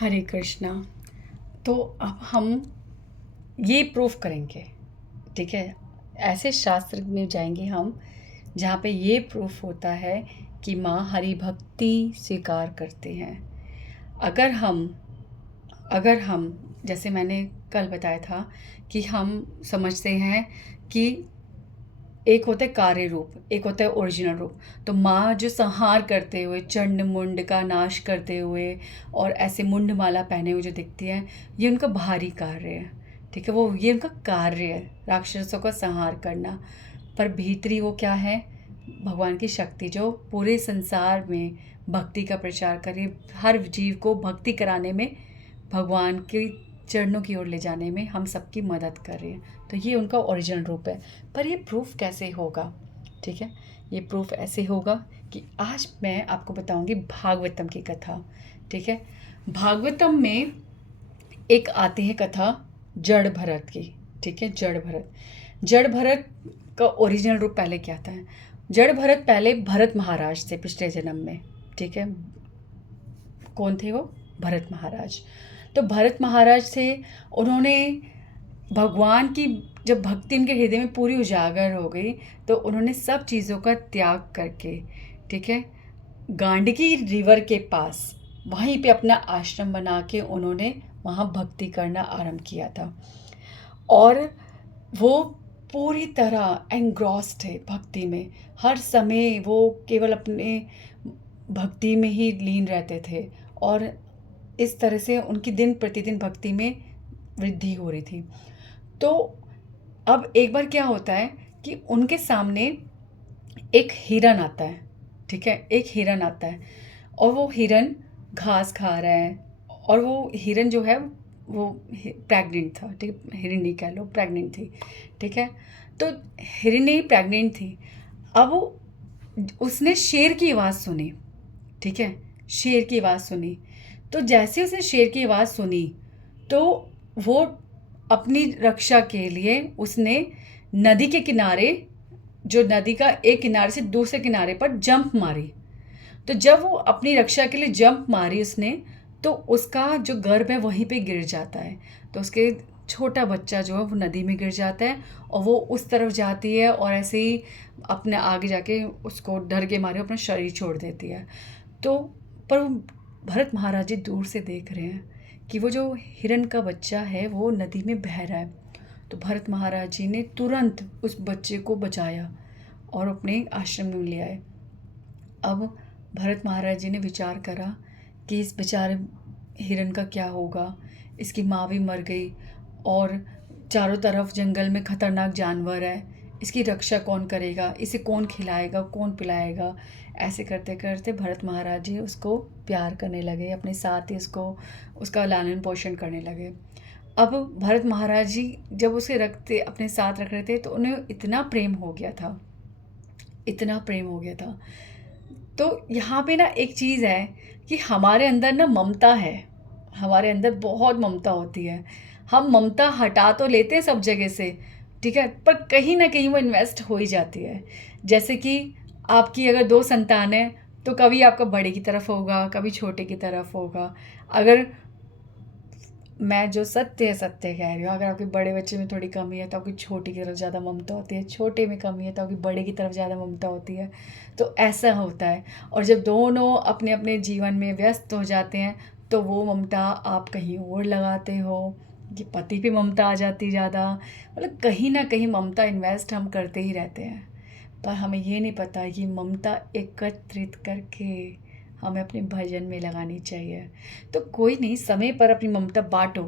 हरे कृष्णा। तो अब हम ये प्रूफ करेंगे, ठीक है। ऐसे शास्त्र में जाएंगे हम जहाँ पे ये प्रूफ होता है कि माँ हरि भक्ति स्वीकार करते हैं। अगर हम जैसे मैंने कल बताया था कि हम समझते हैं कि एक होता है कार्य रूप, एक होता है ओरिजिनल रूप। तो माँ जो संहार करते हुए, चंड मुंड का नाश करते हुए और ऐसे मुंड माला पहने हुए जो दिखती है, ये उनका बाहरी कार्य है, ठीक है। वो ये उनका कार्य है, राक्षसों का संहार करना। पर भीतरी वो क्या है? भगवान की शक्ति जो पूरे संसार में भक्ति का प्रचार करे, हर जीव को भक्ति कराने में, भगवान के चरणों की ओर ले जाने में हम सबकी मदद कर रहे हैं। तो ये उनका ओरिजिनल रूप है। पर ये प्रूफ कैसे होगा? ठीक है, ये प्रूफ ऐसे होगा कि आज मैं आपको बताऊंगी भागवतम की कथा। ठीक है, भागवतम में एक आती है कथा जड़ भरत की। ठीक है, जड़ भरत। जड़ भरत का ओरिजिनल रूप पहले क्या था? जड़ भरत पहले भरत महाराज थे पिछले जन्म में। ठीक है, कौन थे वो? भरत महाराज। तो भरत महाराज थे, उन्होंने भगवान की जब भक्ति उनके हृदय में पूरी उजागर हो गई तो उन्होंने सब चीज़ों का त्याग करके, ठीक है, गांडकी रिवर के पास वहीं पे अपना आश्रम बना के उन्होंने वहाँ भक्ति करना आरंभ किया था। और वो पूरी तरह एंग्रॉस थे भक्ति में। हर समय वो केवल अपने भक्ति में ही लीन रहते थे और इस तरह से उनकी दिन प्रतिदिन भक्ति में वृद्धि हो रही थी। तो अब एक बार क्या होता है कि उनके सामने एक हिरन आता है। ठीक है, एक हिरन आता है और वो हिरन घास खा रहा है और वो हिरन जो है वो प्रेग्नेंट था। ठीक है, हिरनी कह लो, प्रेग्नेंट थी। ठीक है, तो हिरनी प्रेग्नेंट थी। अब उसने शेर की आवाज़ सुनी। ठीक है, शेर की आवाज़ सुनी। तो जैसे उसने शेर की आवाज़ सुनी तो वो अपनी रक्षा के लिए उसने नदी के किनारे, जो नदी का एक किनारे से दूसरे किनारे पर जंप मारी। तो जब वो अपनी रक्षा के लिए जंप मारी उसने, तो उसका जो गर्भ है वहीं पे गिर जाता है। तो उसके छोटा बच्चा जो है वो नदी में गिर जाता है और वो उस तरफ जाती है और ऐसे ही अपने आगे जाके उसको डर के मारे अपना शरीर छोड़ देती है। तो पर भरत महाराज जी दूर से देख रहे हैं कि वो जो हिरन का बच्चा है वो नदी में बह रहा है। तो भरत महाराज जी ने तुरंत उस बच्चे को बचाया और अपने आश्रम में ले आए। अब भरत महाराज जी ने विचार करा कि इस बेचारे हिरन का क्या होगा, इसकी माँ भी मर गई और चारों तरफ जंगल में खतरनाक जानवर है, इसकी रक्षा कौन करेगा, इसे कौन खिलाएगा, कौन पिलाएगा। ऐसे करते करते भरत महाराज जी उसको प्यार करने लगे, अपने साथ ही उसका लालन पोषण करने लगे। अब भरत महाराज जी जब उसे रखते, अपने साथ रख रहे थे, तो उन्हें इतना प्रेम हो गया था, इतना प्रेम हो गया था। तो यहाँ पे ना एक चीज़ है कि हमारे अंदर ना ममता है, हमारे अंदर बहुत ममता होती है। हम ममता हटा तो लेते हैं सब जगह से, ठीक है, पर कहीं ना कहीं वो इन्वेस्ट हो ही जाती है। जैसे कि आपकी अगर दो संतान है तो कभी आपका बड़े की तरफ होगा, कभी छोटे की तरफ होगा। अगर मैं जो सत्य है सत्य कह रही हूँ, अगर आपके बड़े बच्चे में थोड़ी कमी है तो आपकी छोटी की तरफ ज़्यादा ममता होती है, छोटे में कमी है तो आपकी बड़े की तरफ ज़्यादा ममता होती है। तो ऐसा होता है। और जब दोनों अपने अपने जीवन में व्यस्त हो जाते हैं तो वो ममता आप कहीं और लगाते हो, कि पति पे ममता आ जाती ज़्यादा। मतलब कहीं ना कहीं ममता इन्वेस्ट हम करते ही रहते हैं, पर हमें ये नहीं पता कि ममता एकत्रित करके हमें अपने भजन में लगानी चाहिए। तो कोई नहीं, समय पर अपनी ममता बांटो,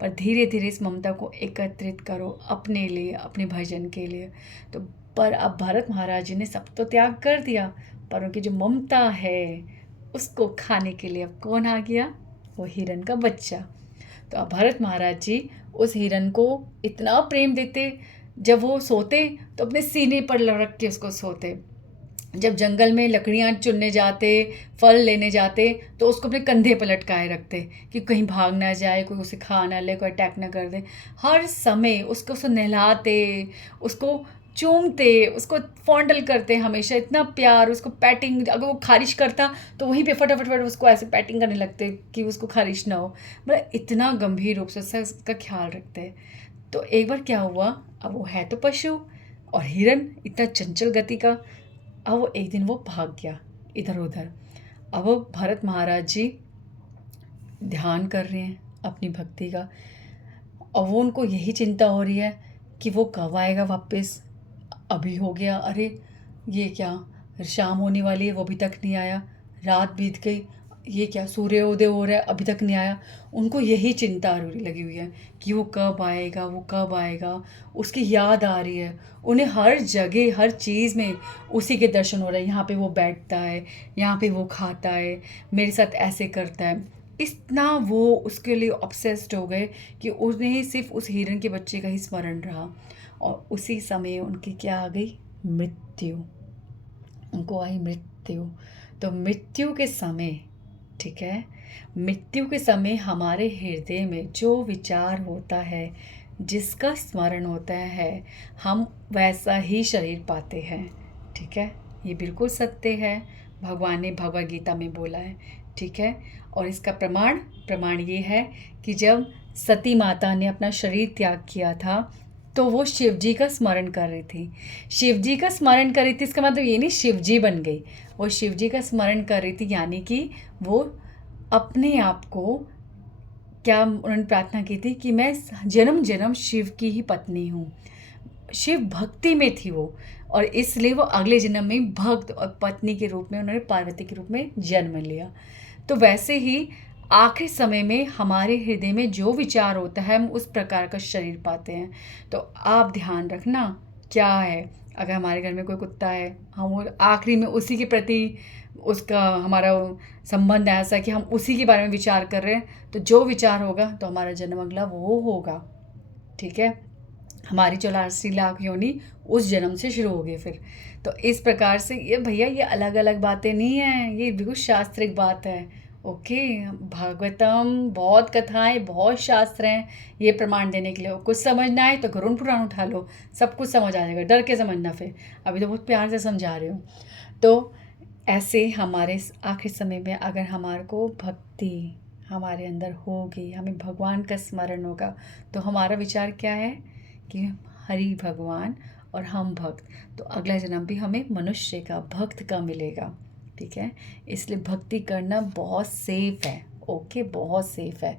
पर धीरे धीरे इस ममता को एकत्रित करो अपने लिए, अपने भजन के लिए। तो पर अब भरत महाराज जी ने सब तो त्याग कर दिया, पर उनकी जो ममता है उसको खाने के लिए अब कौन आ गया? वो हिरन का बच्चा। तो अब भरत महाराज जी उस हिरन को इतना प्रेम देते, जब वो सोते तो अपने सीने पर रख के उसको सोते। जब जंगल में लकड़ियाँ चुनने जाते, फल लेने जाते, तो उसको अपने कंधे पर लटकाए रखते कि कहीं भाग ना जाए, कोई उसे खा ना ले, कोई अटैक ना कर दे। हर समय उसको नहलाते, उसको चूमते, उसको फॉन्डल करते हमेशा, इतना प्यार, उसको पैटिंग, अगर वो ख़ारिश करता तो वहीं पे फटाफट फट उसको ऐसे पैटिंग करने लगते कि उसको ख़ारिश ना हो। मतलब इतना गंभीर रूप से उसका ख्याल रखते हैं। तो एक बार क्या हुआ, अब वो है तो पशु और हिरन इतना चंचल गति का, अब वो एक दिन वो भाग गया इधर उधर। अब वो भरत महाराज जी ध्यान कर रहे हैं अपनी भक्ति का, और वो उनको यही चिंता हो रही है कि वो कब आएगा वापस। अभी हो गया, अरे ये क्या, शाम होने वाली है वो अभी तक नहीं आया, रात बीत गई, ये क्या सूर्योदय हो रहा है अभी तक नहीं आया। उनको यही चिंता लगी हुई है कि वो कब आएगा, वो कब आएगा। उसकी याद आ रही है, उन्हें हर जगह हर चीज़ में उसी के दर्शन हो रहे हैं। यहाँ पे वो बैठता है, यहाँ पे वो खाता है, मेरे साथ ऐसे करता है। इतना वो उसके लिए ऑब्सेस्ड हो गए कि उन्हें सिर्फ उस हिरन के बच्चे का ही स्मरण रहा। और उसी समय उनकी क्या आ गई, मृत्यु। उनको आई मृत्यु। तो मृत्यु के समय, ठीक है, मृत्यु के समय हमारे हृदय में जो विचार होता है, जिसका स्मरण होता है, हम वैसा ही शरीर पाते हैं। ठीक है, ये बिल्कुल सत्य है, भगवान ने भगवद गीता में बोला है। ठीक है, और इसका प्रमाण ये है कि जब सती माता ने अपना शरीर त्याग किया था तो वो शिव जी का स्मरण कर रही थी। शिव जी का स्मरण कर रही थी, इसका मतलब ये नहीं शिव जी बन गई, वो शिव जी का स्मरण कर रही थी, यानी कि वो अपने आप को, क्या उन्होंने प्रार्थना की थी कि मैं जन्म जन्म शिव की ही पत्नी हूँ। शिव भक्ति में थी वो, और इसलिए वो अगले जन्म में भक्त और पत्नी के रूप में उन्होंने पार्वती के रूप में जन्म लिया। तो वैसे ही आखिरी समय में हमारे हृदय में जो विचार होता है, हम उस प्रकार का शरीर पाते हैं। तो आप ध्यान रखना क्या है, अगर हमारे घर में कोई कुत्ता है, हम वो आखिरी में उसी के प्रति उसका हमारा संबंध ऐसा कि हम उसी के बारे में विचार कर रहे हैं, तो जो विचार होगा तो हमारा जन्म अगला वो होगा। ठीक है, हमारी 84 लाख योनि उस जन्म से शुरू हो गई फिर। तो इस प्रकार से ये भैया, ये अलग अलग बातें नहीं हैं, ये बिल्कुल शास्त्रिक बात है। ओके, भागवतम, बहुत कथाएं, बहुत शास्त्र हैं ये प्रमाण देने के लिए। कुछ समझना है तो गरुड़ पुराण उठा लो, सब कुछ समझ आ जाएगा, डर के समझना। फिर अभी तो बहुत प्यार से समझा रही हूँ। तो ऐसे हमारे आखिरी समय में अगर हमारे को भक्ति हमारे अंदर होगी, हमें भगवान का स्मरण होगा, तो हमारा विचार क्या है कि हरि भगवान और हम भक्त, तो अगला जन्म भी हमें मनुष्य का, भक्त का मिलेगा। ठीक है, इसलिए भक्ति करना बहुत सेफ है। ओके, बहुत सेफ है।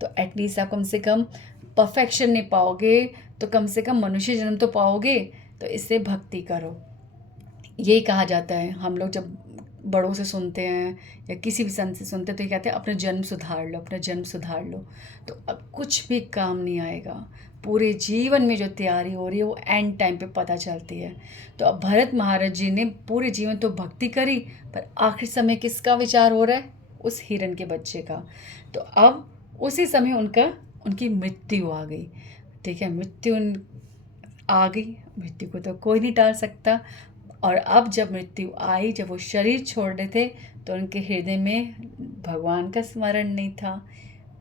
तो एटलीस्ट आप कम से कम परफेक्शन नहीं पाओगे तो कम से कम मनुष्य जन्म तो पाओगे। तो इससे भक्ति करो। यही कहा जाता है, हम लोग जब बड़ों से सुनते हैं या किसी भी संत से सुनते हैं तो ये कहते हैं अपना जन्म सुधार लो, अपना जन्म सुधार लो। तो अब कुछ भी काम नहीं आएगा। पूरे जीवन में जो तैयारी हो रही है वो एंड टाइम पे पता चलती है। तो अब भरत महाराज जी ने पूरे जीवन तो भक्ति करी, पर आखिरी समय किसका विचार हो रहा है, उस हिरन के बच्चे का। तो अब उसी समय उनकी मृत्यु आ गई। ठीक है, मृत्यु आ गई, मृत्यु को तो कोई नहीं टाल सकता। और अब जब मृत्यु आई, जब वो शरीर छोड़ रहे थे, तो उनके हृदय में भगवान का स्मरण नहीं था,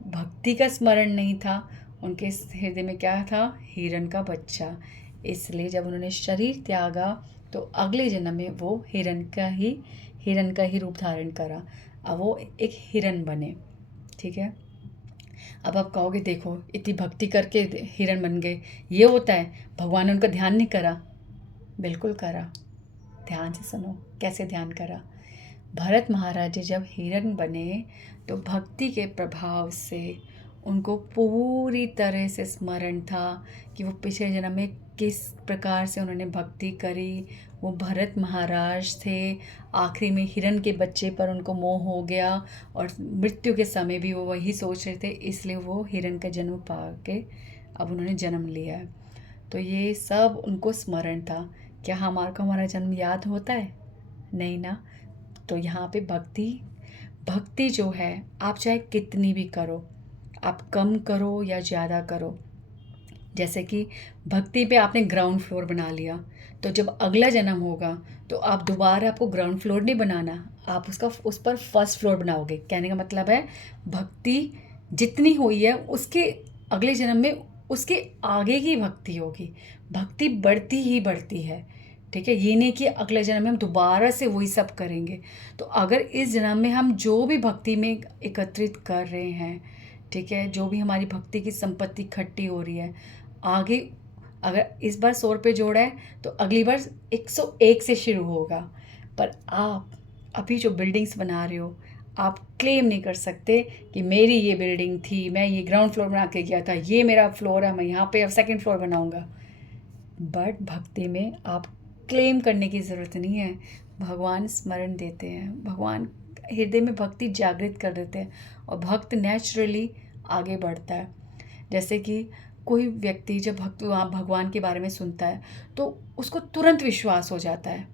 भक्ति का स्मरण नहीं था, उनके हृदय में क्या था, हिरन का बच्चा। इसलिए जब उन्होंने शरीर त्यागा तो अगले जन्म में वो हिरन का ही रूप धारण करा। अब वो एक हिरन बने। ठीक है, अब आप कहोगे देखो इतनी भक्ति करके हिरन बन गए, ये होता है, भगवान ने उनका ध्यान नहीं करा। बिल्कुल करा, ध्यान से सुनो कैसे ध्यान करा। भरत महाराज जी जब हिरन बने तो भक्ति के प्रभाव से उनको पूरी तरह से स्मरण था कि वो पिछले जन्म में किस प्रकार से उन्होंने भक्ति करी। वो भरत महाराज थे, आखिरी में हिरन के बच्चे पर उनको मोह हो गया, और मृत्यु के समय भी वो वही सोच रहे थे, इसलिए वो हिरन का जन्म पा के अब उन्होंने जन्म लिया है। तो ये सब उनको स्मरण था। क्या हमारा जन्म याद होता है? नहीं ना। तो यहाँ पे भक्ति जो है, आप चाहे कितनी भी करो, आप कम करो या ज़्यादा करो। जैसे कि भक्ति पे आपने ग्राउंड फ्लोर बना लिया, तो जब अगला जन्म होगा तो आप दोबारा, आपको ग्राउंड फ्लोर नहीं बनाना, आप उस पर फर्स्ट फ्लोर बनाओगे। कहने का मतलब है भक्ति जितनी हुई है उसके अगले जन्म में उसके आगे की भक्ति होगी। भक्ति बढ़ती ही बढ़ती है, ठीक है। ये नहीं कि अगले जन्म में हम दोबारा से वही सब करेंगे। तो अगर इस जन्म में हम जो भी भक्ति में एकत्रित कर रहे हैं, ठीक है, जो भी हमारी भक्ति की संपत्ति इकट्ठी हो रही है, आगे अगर इस बार 100 रुपये जोड़ा है तो अगली बार 101 से शुरू होगा। पर आप अभी जो बिल्डिंग्स बना रहे हो, आप क्लेम नहीं कर सकते कि मेरी ये बिल्डिंग थी, मैं ये ग्राउंड फ्लोर बना के गया था, ये मेरा फ्लोर है, मैं यहाँ पे अब सेकंड फ्लोर बनाऊँगा। बट भक्ति में आप क्लेम करने की ज़रूरत नहीं है। भगवान स्मरण देते हैं, भगवान हृदय में भक्ति जागृत कर देते हैं और भक्त नेचुरली आगे बढ़ता है। जैसे कि कोई व्यक्ति जब भगवान के बारे में सुनता है तो उसको तुरंत विश्वास हो जाता है,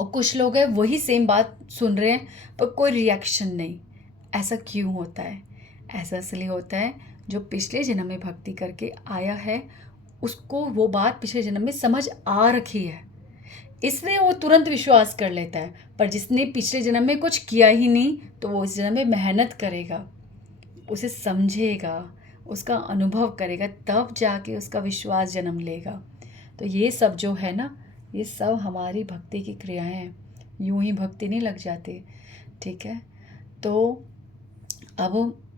और कुछ लोग हैं वही सेम बात सुन रहे हैं पर कोई रिएक्शन नहीं। ऐसा क्यों होता है? ऐसा इसलिए होता है जो पिछले जन्म में भक्ति करके आया है उसको वो बात पिछले जन्म में समझ आ रखी है, इसलिए वो तुरंत विश्वास कर लेता है। पर जिसने पिछले जन्म में कुछ किया ही नहीं तो वो इस जन्म में मेहनत करेगा, उसे समझेगा, उसका अनुभव करेगा, तब जाके उसका विश्वास जन्म लेगा। तो ये सब जो है ना, ये सब हमारी भक्ति की क्रियाएं हैं, यूं ही भक्ति नहीं लग जाती, ठीक है। तो अब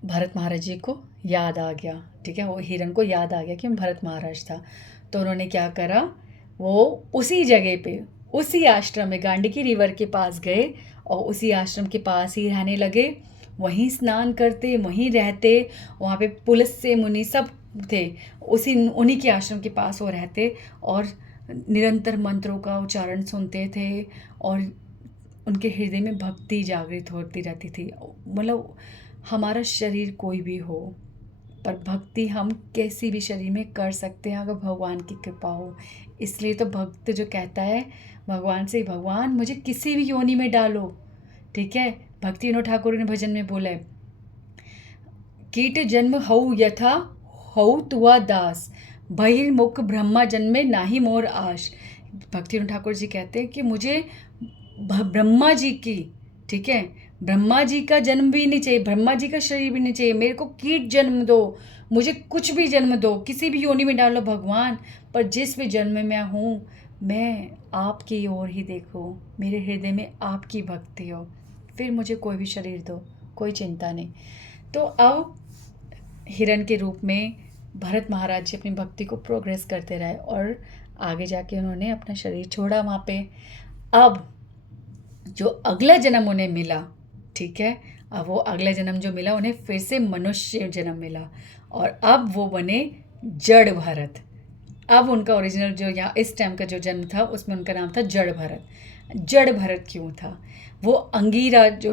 भरत महाराज जी को याद आ गया, ठीक है, वो हिरण को याद आ गया कि भरत महाराज था। तो उन्होंने क्या करा, वो उसी जगह पे, उसी आश्रम में गांडीकी रिवर के पास गए और उसी आश्रम के पास ही रहने लगे। वहीं स्नान करते, वहीं रहते, वहाँ पे पुलिस से मुनि सब थे, उन्हीं के आश्रम के पास वो रहते और निरंतर मंत्रों का उच्चारण सुनते थे और उनके हृदय में भक्ति जागृत होती रहती थी। मतलब हमारा शरीर कोई भी हो, पर भक्ति हम कैसी भी शरीर में कर सकते हैं अगर भगवान की कृपा हो। इसलिए तो भक्त जो कहता है भगवान से, भगवान मुझे किसी भी योनि में डालो, ठीक है। भक्ति विनोद ठाकुर ने भजन में बोला है, कीट जन्म हऊ यथा हऊ तुआ दास, बहिर्मुख ब्रह्मा जन्मे नाही मोर आश। भक्ति विनोद ठाकुर जी कहते हैं कि मुझे ब्रह्मा जी की, ठीक है, ब्रह्मा जी का जन्म भी नहीं चाहिए, ब्रह्मा जी का शरीर भी नहीं चाहिए, मेरे को कीट जन्म दो, मुझे कुछ भी जन्म दो, किसी भी योनि में डालो भगवान, पर जिस भी जन्म में मैं हूँ मैं आपकी ओर ही देखो, मेरे हृदय में आपकी भक्ति हो, फिर मुझे कोई भी शरीर दो, कोई चिंता नहीं। तो अब हिरण के रूप में भरत महाराज जी अपनी भक्ति को प्रोग्रेस करते रहे और आगे जाके उन्होंने अपना शरीर छोड़ा वहाँ पे। अब जो अगला जन्म उन्हें मिला, ठीक है, अब वो अगला जन्म जो मिला उन्हें फिर से मनुष्य जन्म मिला और अब वो बने जड़ भरत। अब उनका ओरिजिनल जो यहाँ इस टाइम का जो जन्म था उसमें उनका नाम था जड़ भरत। जड़ भरत क्यों था? वो अंगीरा जो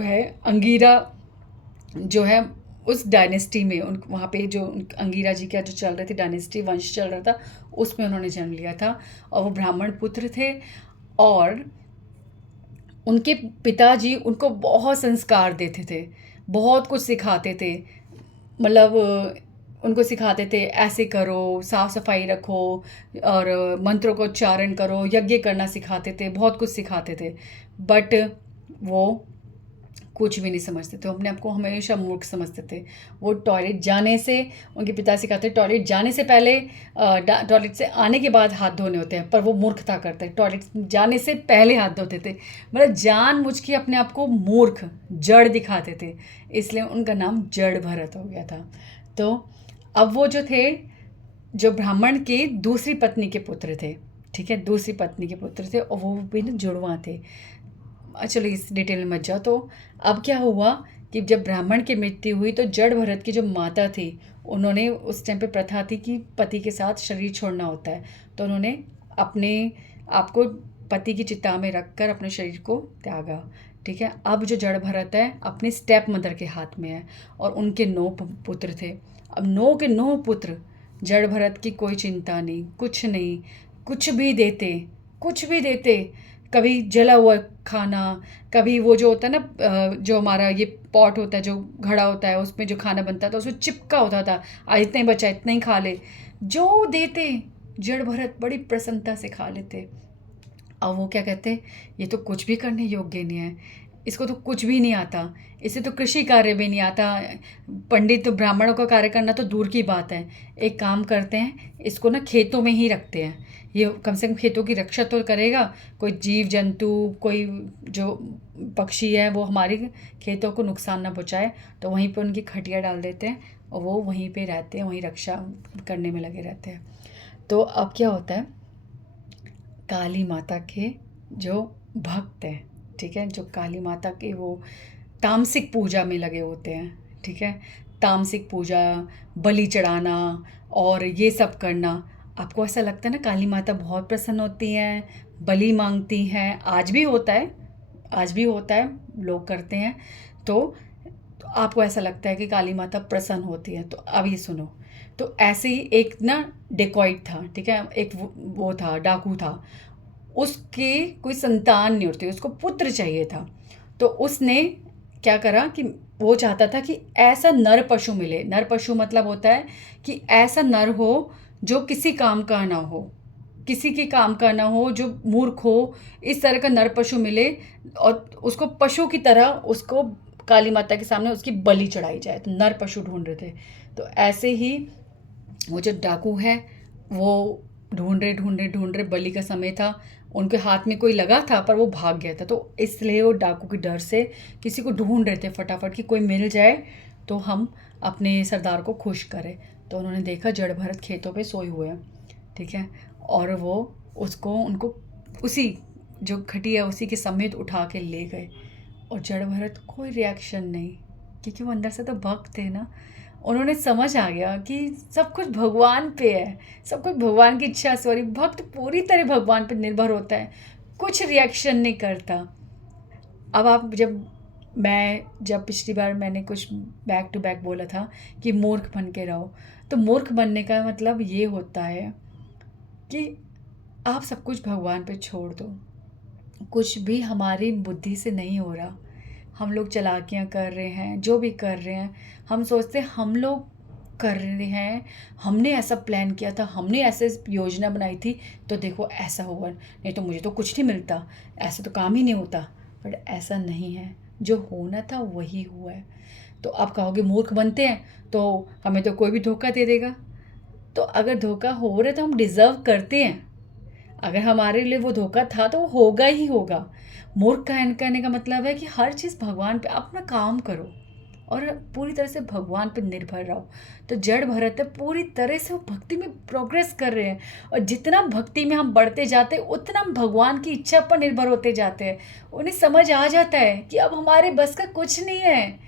है उस डायनेस्टी में उन वहाँ पे जो अंगीरा जी का जो चल रही थी डायनेस्टी, वंश चल रहा था, उसमें उन्होंने जन्म लिया था और वो ब्राह्मण पुत्र थे और उनके पिताजी उनको बहुत संस्कार देते थे, बहुत कुछ सिखाते थे। मतलब उनको सिखाते थे ऐसे करो, साफ़ सफाई रखो और मंत्रों को उच्चारण करो, यज्ञ करना सिखाते थे, बहुत कुछ सिखाते थे। बट वो कुछ भी नहीं समझते थे, अपने आप को हमेशा मूर्ख समझते थे। वो टॉयलेट जाने से, उनके पिता सिखाते टॉयलेट जाने से पहले, टॉयलेट से आने के बाद हाथ धोने होते हैं, पर वो मूर्खता करते, टॉयलेट जाने से पहले हाथ धोते थे। मतलब जानबूझ के अपने आप को मूर्ख, जड़ दिखाते थे, इसलिए उनका नाम जड़ भरत हो गया था। तो अब वो जो थे, जो ब्राह्मण की दूसरी पत्नी के पुत्र थे, ठीक है, दूसरी पत्नी के पुत्र थे और वो भी ना जुड़वा थे। चलो इस डिटेल में मत जाओ। तो अब क्या हुआ कि जब ब्राह्मण की मृत्यु हुई तो जड़ भरत की जो माता थी, उन्होंने, उस टाइम पे प्रथा थी कि पति के साथ शरीर छोड़ना होता है, तो उन्होंने अपने आप को पति की चिता में रखकर अपने शरीर को त्यागा, ठीक है। अब जो जड़ भरत है अपने स्टेप मदर के हाथ में है और उनके 9 पुत्र थे। अब 9 के 9 पुत्र, जड़ भरत की कोई चिंता नहीं, कुछ नहीं, कुछ भी देते, कभी जला हुआ खाना, कभी वो जो होता है ना, जो हमारा ये पॉट होता है, जो घड़ा होता है, उसमें जो खाना बनता था उसमें चिपका होता था, आज इतना ही बचा, इतना ही खा ले, जो देते जड़ भरत बड़ी प्रसन्नता से खा लेते। अब वो क्या कहते, ये तो कुछ भी करने योग्य नहीं है, इसको तो कुछ भी नहीं आता, इसे तो कृषि कार्य भी नहीं आता, पंडित तो ब्राह्मणों का कार्य करना तो दूर की बात है। एक काम करते हैं, इसको ना खेतों में ही रखते हैं, ये कम से कम खेतों की रक्षा तो करेगा। कोई जीव जंतु, कोई जो पक्षी है वो हमारे खेतों को नुकसान ना पहुँचाए, तो वहीं पे उनकी खटिया डाल देते हैं और वो वहीं पे रहते हैं, वहीं रक्षा करने में लगे रहते हैं। तो अब क्या होता है, काली माता के जो भक्त हैं, ठीक है, जो काली माता के वो तामसिक पूजा में लगे होते हैं, ठीक है, तामसिक पूजा, बलि चढ़ाना और ये सब करना। आपको ऐसा लगता है ना काली माता बहुत प्रसन्न होती हैं, बलि मांगती हैं, आज भी होता है, आज भी होता है, लोग करते हैं। तो आपको ऐसा लगता है कि काली माता प्रसन्न होती है। तो अब ये सुनो, तो ऐसे ही एक ना डेकॉइट था, ठीक है, एक वो था, डाकू था, उसके कोई संतान नहीं होती, उसको पुत्र चाहिए था। तो उसने क्या करा कि वो चाहता था कि ऐसा नर पशु मिले, नर पशु मतलब होता है कि ऐसा नर हो जो किसी काम का ना हो, किसी के काम का ना हो, जो मूर्ख हो, इस तरह का नर पशु मिले और उसको पशु की तरह उसको काली माता के सामने उसकी बलि चढ़ाई जाए। तो नर पशु ढूंढ रहे थे। तो ऐसे ही वो जो डाकू है वो ढूंढ रहे, बलि का समय था, उनके हाथ में कोई लगा था पर वो भाग गया था, तो इसलिए वो डाकू के डर से किसी को ढूंढ रहे थे फटाफट कि कोई मिल जाए तो हम अपने सरदार को खुश करें। तो उन्होंने देखा जड़ भरत खेतों पे सोए हुए हैं, ठीक है, और वो उसको उनको उसी जो खटिया उसी के समेत उठा के ले गए। और जड़ भरत कोई रिएक्शन नहीं, क्योंकि वो अंदर से तो भक्त थे ना। उन्होंने समझ आ गया कि सब कुछ भगवान पे है, सब कुछ भगवान की इच्छा से, और भक्त पूरी तरह भगवान पे निर्भर होता है, कुछ रिएक्शन नहीं करता। अब आप जब पिछली बार मैंने कुछ बैक टू बैक बोला था कि मूर्ख बन के रहो, तो मूर्ख बनने का मतलब ये होता है कि आप सब कुछ भगवान पे छोड़ दो। कुछ भी हमारी बुद्धि से नहीं हो रहा, हम लोग चालाकियाँ कर रहे हैं, जो भी कर रहे हैं, हम सोचते हैं हम लोग कर रहे हैं, हमने ऐसा प्लान किया था, हमने ऐसे योजना बनाई थी, तो देखो ऐसा हुआ, नहीं तो मुझे तो कुछ नहीं मिलता, ऐसे तो काम ही नहीं होता। बट ऐसा नहीं है, जो होना था वही हुआ है। तो आप कहोगे मूर्ख बनते हैं तो हमें तो कोई भी धोखा दे देगा। तो अगर धोखा हो रहा है तो हम डिज़र्व करते हैं, अगर हमारे लिए वो धोखा था तो वो होगा ही होगा। मूर्ख कहने का मतलब है कि हर चीज़ भगवान पे अपना काम करो और पूरी तरह से भगवान पे निर्भर रहो। तो जड़ भरत है, पूरी तरह से वो भक्ति में प्रोग्रेस कर रहे हैं, और जितना भक्ति में हम बढ़ते जाते हैं उतना हम भगवान की इच्छा पर निर्भर होते जाते हैं। उन्हें समझ आ जाता है कि अब हमारे बस का कुछ नहीं है,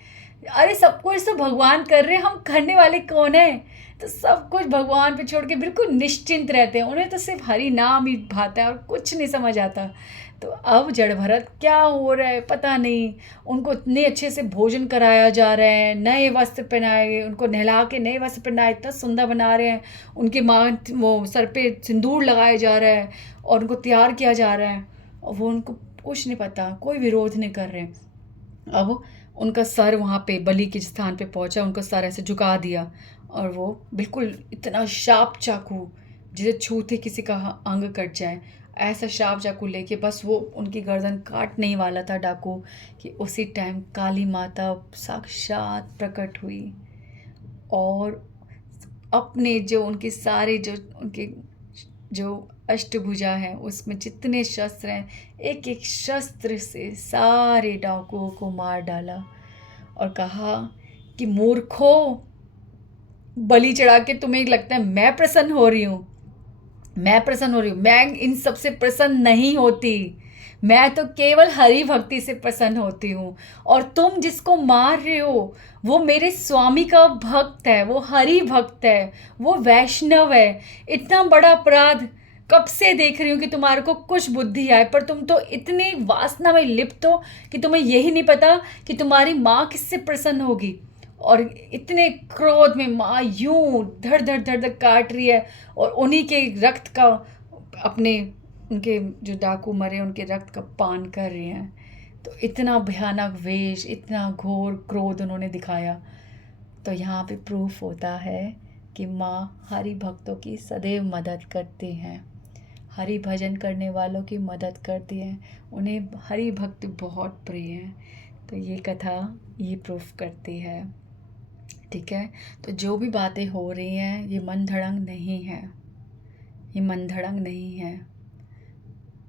अरे सब कुछ तो भगवान कर रहे हैं, हम करने वाले कौन है। तो सब कुछ भगवान पे छोड़ के बिल्कुल निश्चिंत रहते हैं, उन्हें तो सिर्फ हरि नाम ही भाता है और कुछ नहीं समझ आता। तो अब जड़ भरत क्या हो रहा है पता नहीं, उनको इतने अच्छे से भोजन कराया जा रहा है, नए वस्त्र पहनाए गए, उनको नहला के नए वस्त्र पहनाए, इतना सुंदर बना रहे हैं, उनके वो सर पे सिंदूर लगाया जा रहा है और उनको तैयार किया जा रहा है, और वो उनको कुछ नहीं पता, कोई विरोध नहीं कर रहे हैं। अब उनका सर वहाँ पे बलि के स्थान पे पहुँचा, उनका सर ऐसे झुका दिया और वो बिल्कुल इतना शार्प चाकू, जिसे छूते किसी का अंग कट जाए, ऐसा शार्प चाकू लेके बस वो उनकी गर्दन काटने ही वाला था डाकू, कि उसी टाइम काली माता साक्षात प्रकट हुई और अपने जो उनके सारे जो अष्टभुजा है उसमें जितने शस्त्र हैं, एक एक शस्त्र से सारे डाकुओं को मार डाला और कहा कि मूर्खों, बलि चढ़ा के तुम्हें लगता है मैं प्रसन्न हो रही हूँ, मैं इन सबसे प्रसन्न नहीं होती, मैं तो केवल हरि भक्ति से प्रसन्न होती हूँ। और तुम जिसको मार रहे हो वो मेरे स्वामी का भक्त है, वो हरि भक्त है, वो वैष्णव है। इतना बड़ा अपराध, कब से देख रही हूँ कि तुम्हारे को कुछ बुद्धि आए, पर तुम तो इतनी वासना में लिप्त हो कि तुम्हें यही नहीं पता कि तुम्हारी माँ किससे प्रसन्न होगी। और इतने क्रोध में माँ यूं धड़ धड़ धड़ धड़ काट रही है और उन्हीं के रक्त का, अपने उनके जो डाकू मरे उनके रक्त का पान कर रहे हैं। तो इतना भयानक वेश, इतना घोर क्रोध उन्होंने दिखाया। तो यहाँ पे प्रूफ होता है कि माँ हरि भक्तों की सदैव मदद करती हैं, हरि भजन करने वालों की मदद करती हैं, उन्हें हरि भक्ति बहुत प्रिय है। तो ये कथा ये प्रूफ करती है। ठीक है, तो जो भी बातें हो रही हैं ये मन धड़ंग नहीं है, ये मन धड़ंग नहीं है,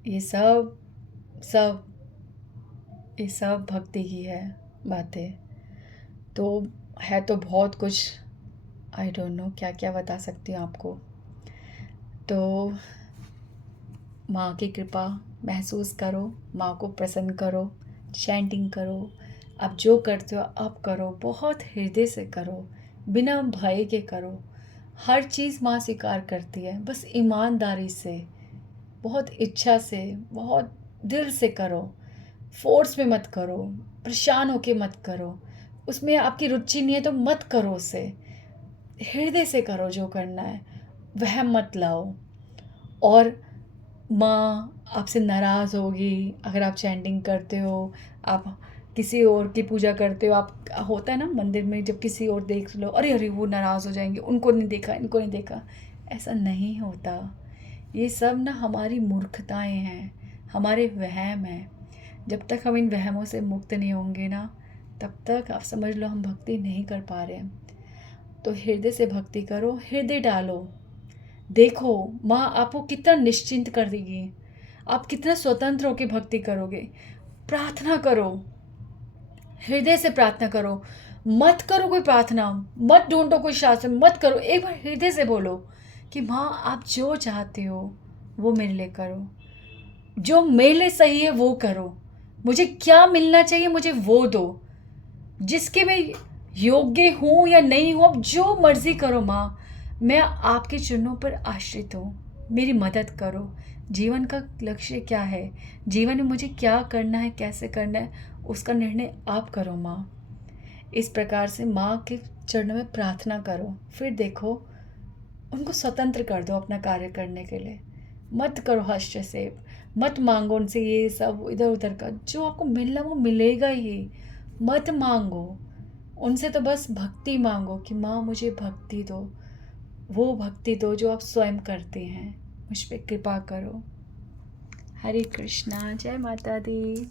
ये सब सब ये सब भक्ति की है बातें। तो है तो बहुत कुछ, आई डोंट नो क्या क्या बता सकती हूँ आपको। तो माँ की कृपा महसूस करो, माँ को प्रसन्न करो, चैंटिंग करो, आप जो करते हो आप करो, बहुत हृदय से करो, बिना भय के करो। हर चीज़ माँ स्वीकार करती है, बस ईमानदारी से, बहुत इच्छा से, बहुत दिल से करो, फोर्स में मत करो, परेशान होके मत करो, उसमें आपकी रुचि नहीं है तो मत करो उसे, हृदय से करो जो करना है, वह मत लाओ। और माँ आपसे नाराज़ होगी अगर आप चैंटिंग करते हो, आप किसी और की पूजा करते हो, आप होता है ना मंदिर में जब किसी और देख लो, अरे अरे वो नाराज़ हो जाएंगे, उनको नहीं देखा, इनको नहीं देखा, ऐसा नहीं होता। ये सब ना हमारी मूर्खताएं हैं, हमारे वहम हैं। जब तक हम इन वहमों से मुक्त नहीं होंगे ना, तब तक आप समझ लो हम भक्ति नहीं कर पा रहे हैं। तो हृदय से भक्ति करो, हृदय डालो, देखो माँ आपको कितना निश्चिंत कर देगी, आप कितना स्वतंत्र होकर भक्ति करोगे। प्रार्थना करो, हृदय से प्रार्थना करो, मत करो कोई प्रार्थना, मत ढूंढो कोई शास्त्र, मत करो, एक बार हृदय से बोलो कि माँ आप जो चाहते हो वो मेरे लिए करो, जो मेरे लिए सही है वो करो, मुझे क्या मिलना चाहिए मुझे वो दो, जिसके मैं योग्य हूँ या नहीं हूँ, अब जो मर्जी करो माँ, मैं आपके चरणों पर आश्रित हूँ, मेरी मदद करो। जीवन का लक्ष्य क्या है, जीवन में मुझे क्या करना है, कैसे करना है, उसका निर्णय आप करो माँ। इस प्रकार से माँ के चरणों में प्रार्थना करो, फिर देखो उनको स्वतंत्र कर दो अपना कार्य करने के लिए। मत करो हस्तक्षेप, मत मांगो उनसे ये सब इधर उधर का, जो आपको मिलना वो मिलेगा ही, मत मांगो उनसे, तो बस भक्ति मांगो कि माँ मुझे भक्ति दो, वो भक्ति दो जो आप स्वयं करते हैं, मुझ पे कृपा करो। हरे कृष्णा, जय माता दी।